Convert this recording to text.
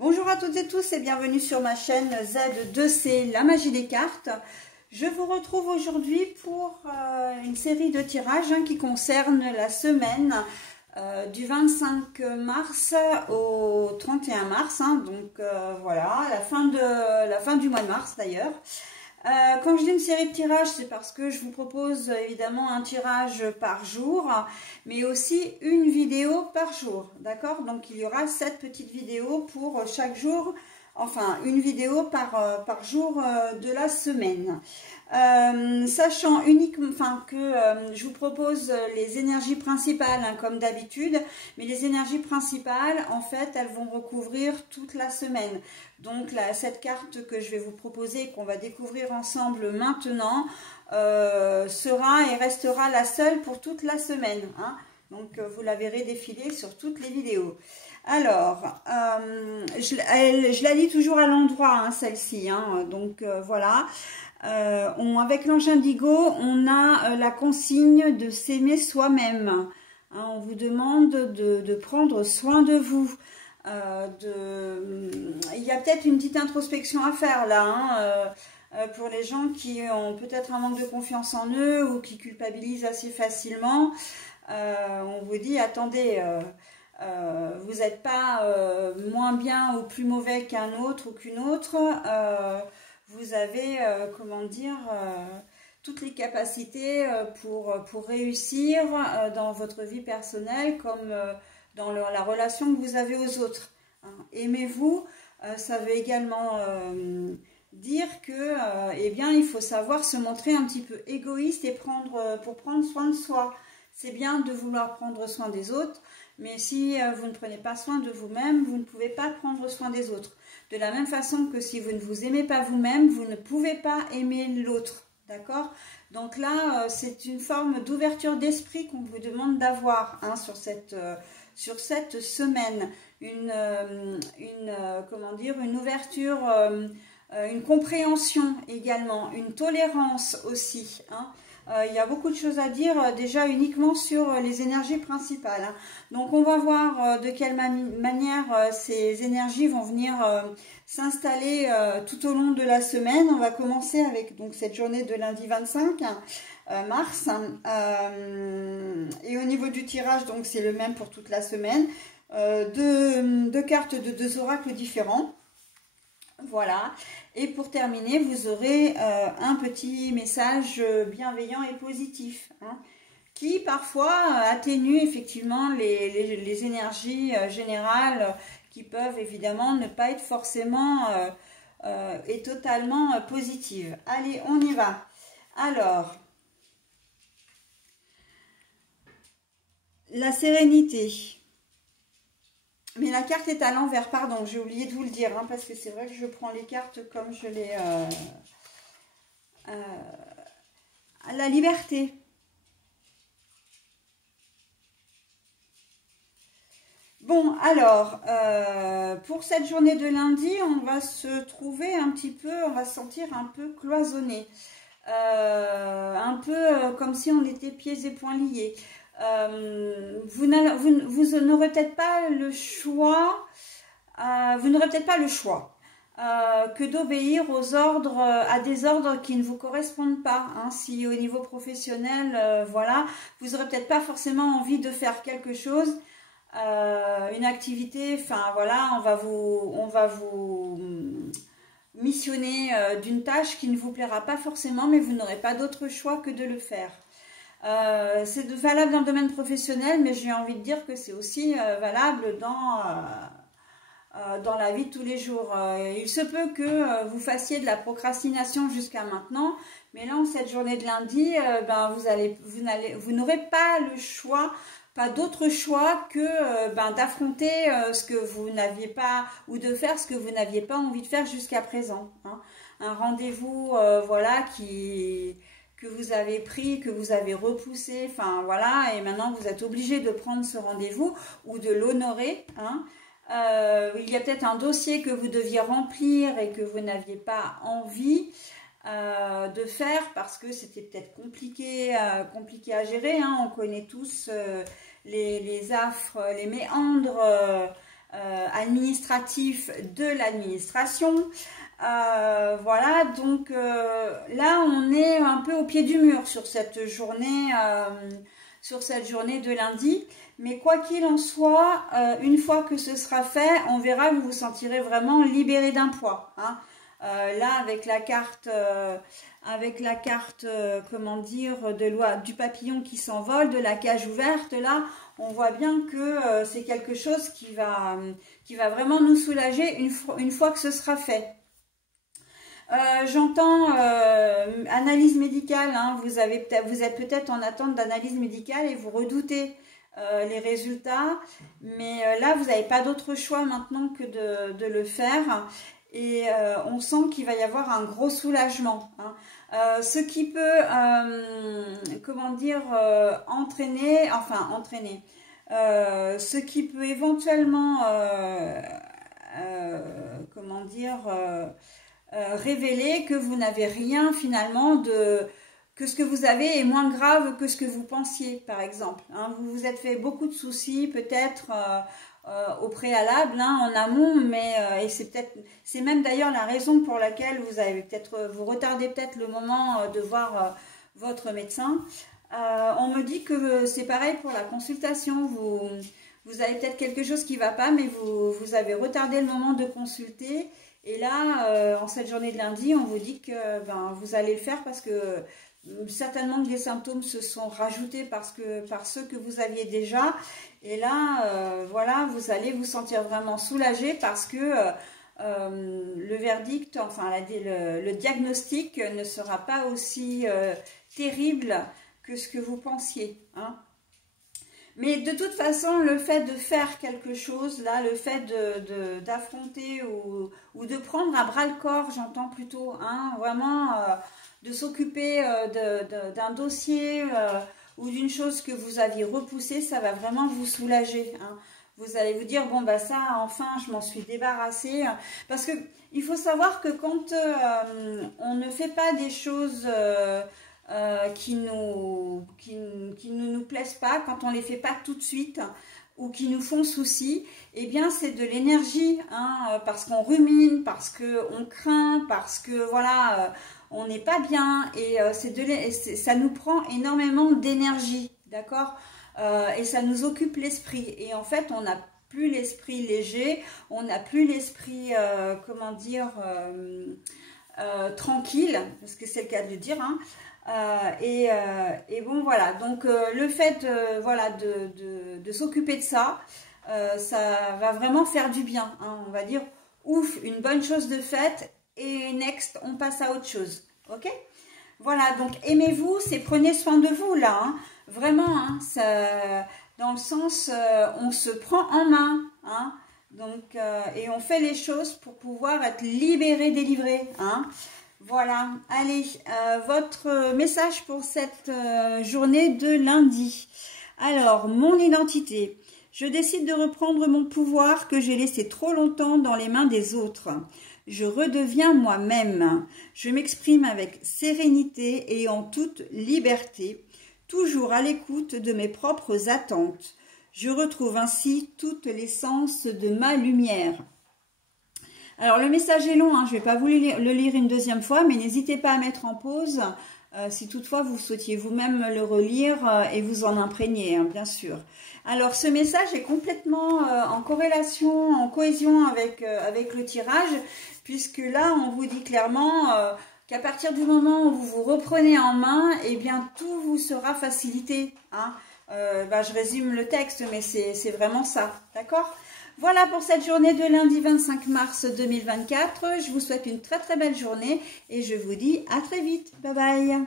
Bonjour à toutes et tous et bienvenue sur ma chaîne Z2C, la magie des cartes. Je vous retrouve aujourd'hui pour une série de tirages qui concerne la semaine du 25 mars au 31 mars. Donc voilà, la fin du mois de mars d'ailleurs. Quand je dis une série de tirages, c'est parce que je vous propose évidemment un tirage par jour, mais aussi une vidéo par jour, d'accord? Donc il y aura 7 petites vidéos pour chaque jour, enfin une vidéo par jour de la semaine. Sachant uniquement que je vous propose les énergies principales comme d'habitude, mais les énergies principales en fait elles vont recouvrir toute la semaine. Donc cette carte que je vais vous proposer, qu'on va découvrir ensemble maintenant, sera et restera la seule pour toute la semaine. Donc vous la verrez défiler sur toutes les vidéos. Alors, je la lis toujours à l'endroit, celle-ci. Donc voilà. Avec l'ange indigo, on a la consigne de s'aimer soi-même. On vous demande de prendre soin de vous. Il y a peut-être une petite introspection à faire là, pour les gens qui ont peut-être un manque de confiance en eux ou qui culpabilisent assez facilement. On vous dit, attendez, vous n'êtes pas moins bien ou plus mauvais qu'un autre ou qu'une autre. Vous avez, comment dire, toutes les capacités pour réussir dans votre vie personnelle comme dans la relation que vous avez aux autres. Aimez-vous, ça veut également dire que, eh bien, il faut savoir se montrer un petit peu égoïste et pour prendre soin de soi. C'est bien de vouloir prendre soin des autres, mais si vous ne prenez pas soin de vous-même, vous ne pouvez pas prendre soin des autres. De la même façon que si vous ne vous aimez pas vous-même, vous ne pouvez pas aimer l'autre. D'accord? Donc là, c'est une forme d'ouverture d'esprit qu'on vous demande d'avoir sur cette semaine. Comment dire, une ouverture, une compréhension également, une tolérance aussi. Il y a beaucoup de choses à dire déjà uniquement sur les énergies principales. Donc on va voir de quelle manière ces énergies vont venir s'installer tout au long de la semaine. On va commencer avec donc cette journée de lundi 25 mars. Et au niveau du tirage, donc c'est le même pour toute la semaine. Deux cartes de 2 oracles différents. Voilà, et pour terminer, vous aurez un petit message bienveillant et positif, qui parfois atténue effectivement les énergies générales qui peuvent évidemment ne pas être forcément et totalement positives. Allez, on y va. Alors, la sérénité. Mais la carte est à l'envers, pardon, j'ai oublié de vous le dire, parce que c'est vrai que je prends les cartes comme je les... la liberté. Bon, alors, pour cette journée de lundi, on va se trouver un petit peu, on va se sentir un peu cloisonné. Un peu comme si on était pieds et poings liés. Vous n'aurez peut-être pas le choix, que d'obéir aux ordres, à des ordres qui ne vous correspondent pas. Si au niveau professionnel, voilà, vous n'aurez peut-être pas forcément envie de faire quelque chose, une activité, enfin voilà, on va vous missionner d'une tâche qui ne vous plaira pas forcément, mais vous n'aurez pas d'autre choix que de le faire. C'est valable dans le domaine professionnel, mais j'ai envie de dire que c'est aussi valable dans la vie de tous les jours. Il se peut que vous fassiez de la procrastination jusqu'à maintenant, mais là, en cette journée de lundi, vous n'aurez pas le choix, pas d'autre choix que d'affronter ce que vous n'aviez pas, ou de faire ce que vous n'aviez pas envie de faire jusqu'à présent. Un rendez-vous, voilà, que vous avez pris, que vous avez repoussé, enfin voilà, et maintenant vous êtes obligé de prendre ce rendez-vous ou de l'honorer. Il y a peut-être un dossier que vous deviez remplir et que vous n'aviez pas envie de faire parce que c'était peut-être compliqué à gérer. On connaît tous les affres, les méandres administratif de l'administration. Voilà, donc là on est un peu au pied du mur sur cette journée de lundi. Mais quoi qu'il en soit, une fois que ce sera fait, on verra, vous vous sentirez vraiment libéré d'un poids. Hein. Là, avec la carte, comment dire, du papillon qui s'envole, de la cage ouverte, là, on voit bien que c'est quelque chose qui va vraiment nous soulager une fois que ce sera fait. J'entends analyse médicale, hein, vous êtes peut-être en attente d'analyse médicale et vous redoutez les résultats, mais là vous n'avez pas d'autre choix maintenant que de le faire, et on sent qu'il va y avoir un gros soulagement, hein. Ce qui peut, comment dire, ce qui peut éventuellement, comment dire, révéler que vous n'avez rien finalement que ce que vous avez est moins grave que ce que vous pensiez, par exemple. Hein, vous vous êtes fait beaucoup de soucis peut-être au préalable, hein, en amont, mais et c'est même d'ailleurs la raison pour laquelle vous retardez peut-être le moment de voir votre médecin. On me dit que c'est pareil pour la consultation. Vous avez peut-être quelque chose qui ne va pas, mais vous avez retardé le moment de consulter. Et là, en cette journée de lundi, on vous dit que vous allez le faire parce que certainement que les symptômes se sont rajoutés par ceux que vous aviez déjà. Et là, voilà, vous allez vous sentir vraiment soulagé parce que le verdict, enfin le diagnostic ne sera pas aussi terrible que ce que vous pensiez, hein. Mais de toute façon, le fait de faire quelque chose, là, le fait d'affronter ou de prendre à bras le corps, j'entends plutôt, hein, vraiment de s'occuper d'un dossier ou d'une chose que vous aviez repoussée, ça va vraiment vous soulager, hein. Vous allez vous dire, bon, bah ça, enfin, je m'en suis débarrassée. Parce que il faut savoir que quand on ne fait pas des choses qui ne nous plaisent pas, quand on ne les fait pas tout de suite ou qui nous font souci, eh bien c'est de l'énergie, hein, parce qu'on rumine, parce qu'on craint, parce que voilà, on n'est pas bien, et ça nous prend énormément d'énergie, d'accord, et ça nous occupe l'esprit, et en fait on n'a plus l'esprit léger, on n'a plus l'esprit, comment dire, tranquille, parce que c'est le cas de le dire, hein. Et bon voilà, donc le fait voilà, de s'occuper de ça, ça va vraiment faire du bien, hein. On va dire ouf, une bonne chose de faite, et next on passe à autre chose, ok. Voilà, donc aimez-vous, prenez soin de vous là, hein. Vraiment, hein, dans le sens on se prend en main, hein. Donc et on fait les choses pour pouvoir être libéré, délivré, hein. Voilà, allez, votre message pour cette journée de lundi. Alors, mon identité. Je décide de reprendre mon pouvoir que j'ai laissé trop longtemps dans les mains des autres. Je redeviens moi-même. Je m'exprime avec sérénité et en toute liberté, toujours à l'écoute de mes propres attentes. Je retrouve ainsi toute l'essence de ma lumière. Alors, le message est long, hein, je ne vais pas vous le lire une deuxième fois, mais n'hésitez pas à mettre en pause si toutefois vous souhaitiez vous-même le relire et vous en imprégner, hein, bien sûr. Alors, ce message est complètement en corrélation, en cohésion avec le tirage, puisque là, on vous dit clairement qu'à partir du moment où vous vous reprenez en main, eh bien, tout vous sera facilité, hein. Je résume le texte, mais c'est vraiment ça, d'accord ? Voilà pour cette journée de lundi 25 mars 2024. Je vous souhaite une très très belle journée et je vous dis à très vite. Bye bye.